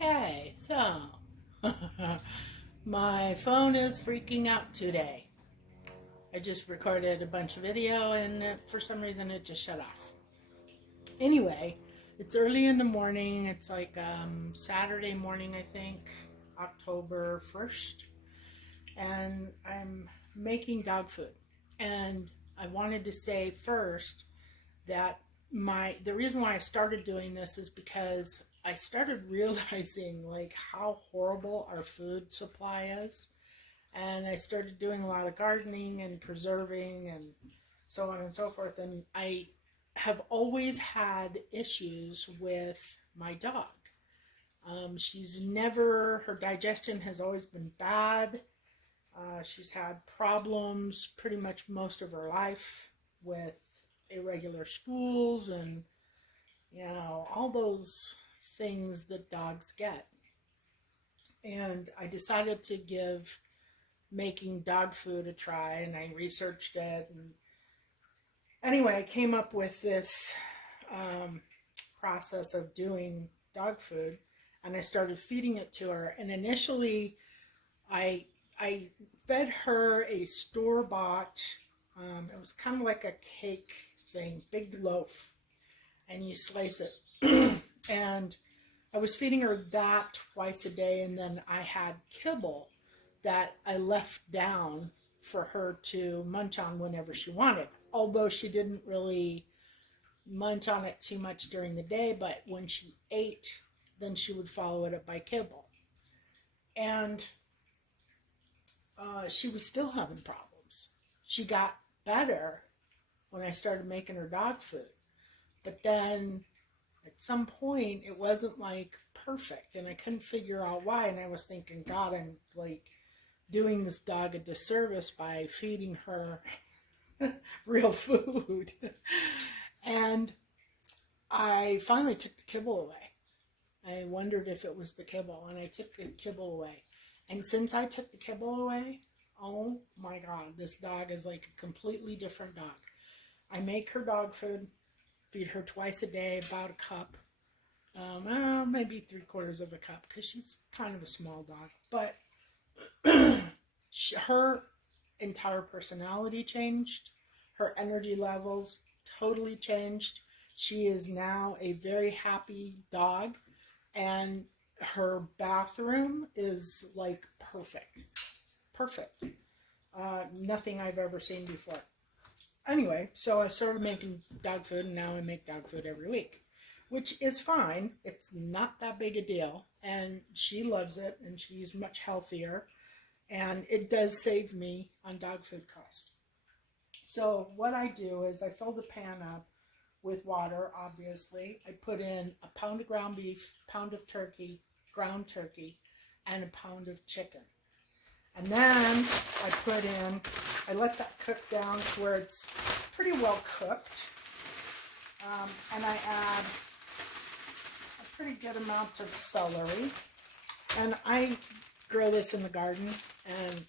Okay, so my phone is freaking out today. I just recorded a bunch of video and for some reason it just shut off. Anyway, it's early in the morning. It's like Saturday morning, I think, October 1st. And I'm making dog food. And I wanted to say first that the reason why I started doing this is because I started realizing like how horrible our food supply is, and I started doing a lot of gardening and preserving and so on and so forth, and I have always had issues with my dog. She's never, her digestion has always been bad. She's had problems pretty much most of her life with irregular stools and, all those things that dogs get. And I decided to give making dog food a try, and I researched it. And anyway, I came up with this process of doing dog food, and I started feeding it to her. And initially, I fed her a store-bought, it was kind of like a cake thing, big loaf, and you slice it. And I was feeding her that twice a day, and then I had kibble that I left down for her to munch on whenever she wanted. Although she didn't really munch on it too much during the day, but when she ate, then she would follow it up by kibble. And she was still having problems. She got better when I started making her dog food. But then at some point, it wasn't like perfect, and I couldn't figure out why. And I was thinking, God, I'm like doing this dog a disservice by feeding her real food. And I finally took the kibble away. I wondered if it was the kibble, and I took the kibble away. And since I took the kibble away, oh my God, this dog is like a completely different dog. I make her dog food, feed her twice a day, about a cup, maybe 3/4 of a cup, because she's kind of a small dog. But her entire personality changed. Her energy levels totally changed. She is now a very happy dog, and her bathroom is like perfect. Perfect. Nothing I've ever seen before. Anyway, so I started making dog food, and now I make dog food every week, which is fine. It's not that big a deal, and she loves it, and she's much healthier, and it does save me on dog food cost. So what I do is I fill the pan up with water, obviously. I put in a pound of ground beef, pound of turkey, ground turkey, and a pound of chicken. And then I let that cook down to where it's pretty well cooked. And I add a pretty good amount of celery. And I grow this in the garden, and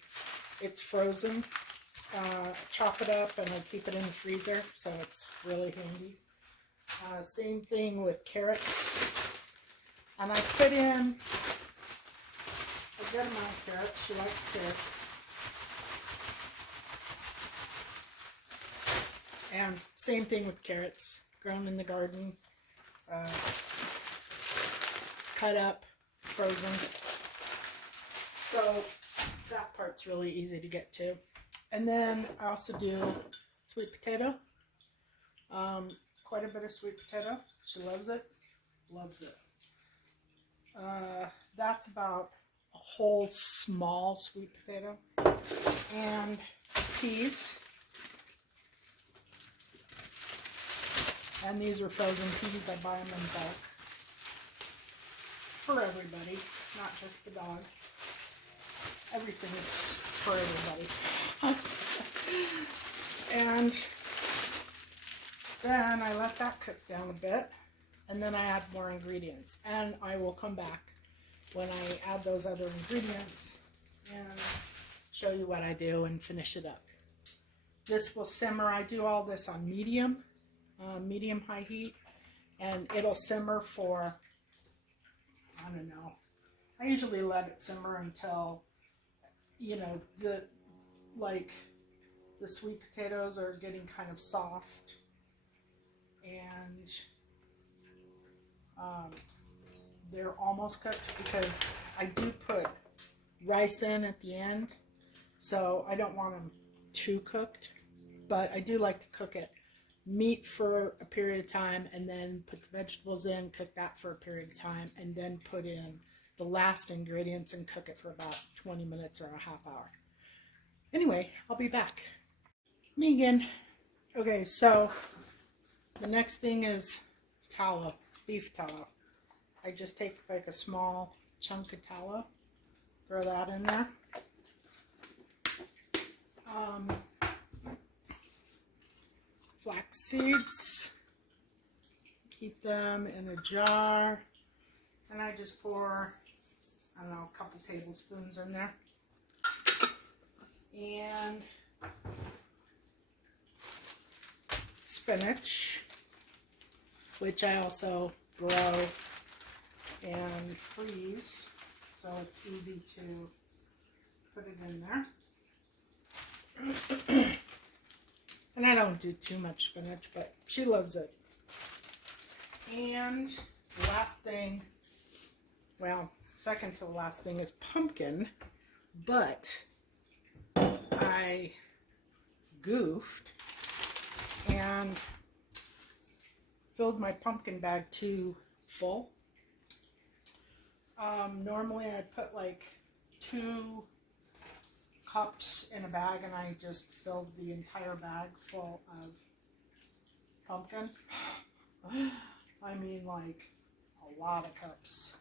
it's frozen. Chop it up, and I keep it in the freezer, so it's really handy. Same thing with carrots. And I put in a good amount of carrots. She likes carrots. And same thing with carrots, grown in the garden, cut up, frozen. So that part's really easy to get to. And then I also do sweet potato, quite a bit of sweet potato. She loves it, loves it. That's about a whole small sweet potato. And peas. And these are frozen peas. I buy them in bulk for everybody, not just the dog. Everything is for everybody. And then I let that cook down a bit, and then I add more ingredients. And I will come back when I add those other ingredients and show you what I do and finish it up. This will simmer. I do all this on medium high heat, and it'll simmer for I don't know. I usually let it simmer until, you know, the sweet potatoes are getting kind of soft, and they're almost cooked, because I do put rice in at the end, so I don't want them too cooked, but I do like to cook it meat for a period of time and then put the vegetables in, cook that for a period of time, and then put in the last ingredients and cook it for about 20 minutes or a half hour. Anyway, I'll be back. Me again. Okay, so the next thing is tallow, beef tallow. I just take like a small chunk of tallow, throw that in there. Flax seeds, keep them in a jar, and I just pour, I don't know, a couple tablespoons in there. And spinach, which I also grow and freeze, so it's easy to put it in there. And I don't do too much spinach, but she loves it. And the last thing, well, second to the last thing is pumpkin, but I goofed and filled my pumpkin bag too full. Normally I put like 2 cups in a bag, and I just filled the entire bag full of pumpkin. I mean, like a lot of cups.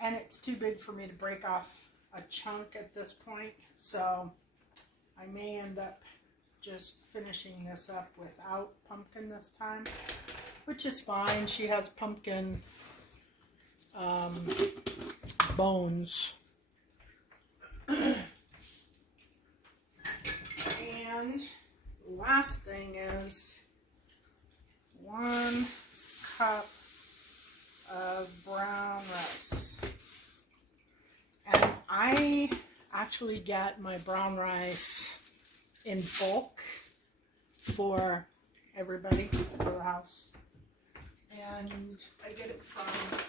And it's too big for me to break off a chunk at this point, so I may end up just finishing this up without pumpkin this time, which is fine. She has pumpkin bones. And last thing is 1 cup of brown rice. And I actually get my brown rice in bulk for everybody, for the house. And I get it from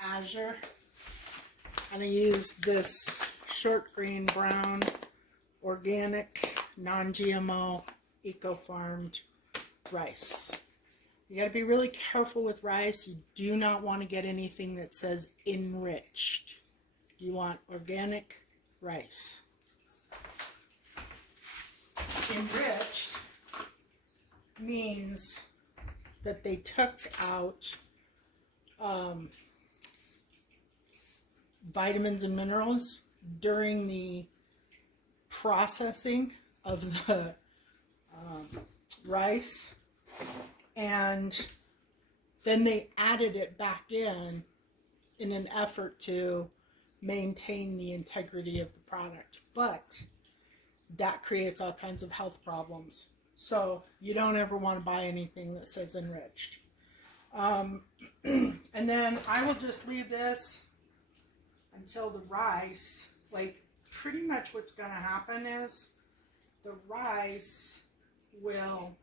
Azure. And I use this short green brown organic non-GMO eco-farmed rice. You got to be really careful with rice. You do not want to get anything that says enriched. You want organic rice. Enriched means that they took out vitamins and minerals during the processing of the rice, and then they added it back in an effort to maintain the integrity of the product. But that creates all kinds of health problems. So you don't ever want to buy anything that says enriched. And then I will just leave this until the rice, like pretty much what's going to happen is the rice will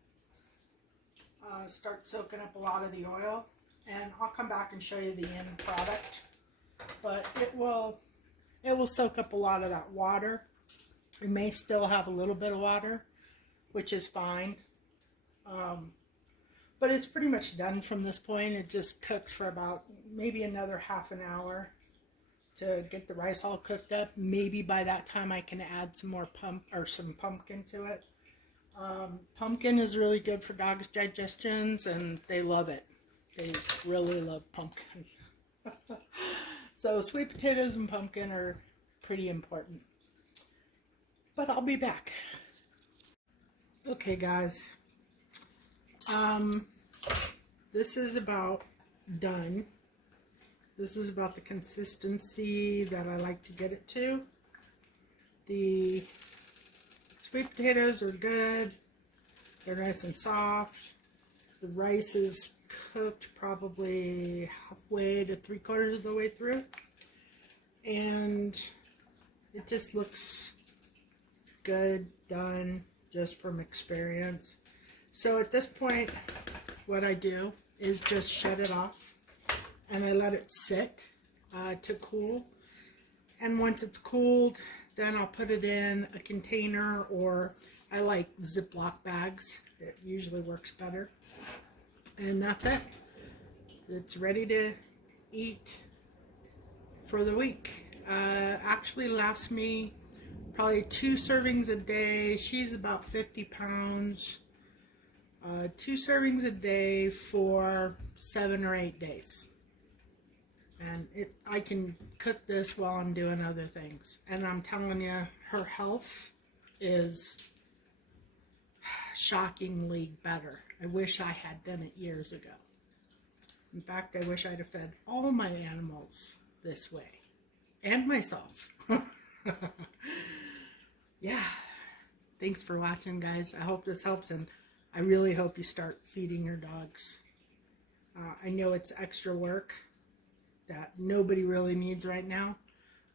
start soaking up a lot of the oil, and I'll come back and show you the end product. But it will soak up a lot of that water. It may still have a little bit of water, which is fine. But it's pretty much done from this point. It just cooks for about maybe another half an hour to get the rice all cooked up. Maybe by that time I can add some more some pumpkin to it. Pumpkin is really good for dogs' digestions, and they love it. They really love pumpkin. So sweet potatoes and pumpkin are pretty important. But I'll be back. Okay, guys. This is about done. This is about the consistency that I like to get it to. The sweet potatoes are good. They're nice and soft. The rice is cooked probably halfway to 3/4 of the way through. And it just looks good, done, just from experience. So at this point, what I do is just shut it off and I let it sit to cool. And once it's cooled, then I'll put it in a container, or I like Ziploc bags. It usually works better. And that's it. It's ready to eat for the week. Actually lasts me probably 2 servings a day. She's about 50 pounds. 2 servings a day for 7 or 8 days. And I can cook this while I'm doing other things. And I'm telling you, her health is shockingly better. I wish I had done it years ago. In fact, I wish I'd have fed all my animals this way. And myself. Yeah. Thanks for watching, guys. I hope this helps, and I really hope you start feeding your dogs. I know it's extra work that nobody really needs right now,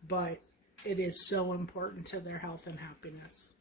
but it is so important to their health and happiness.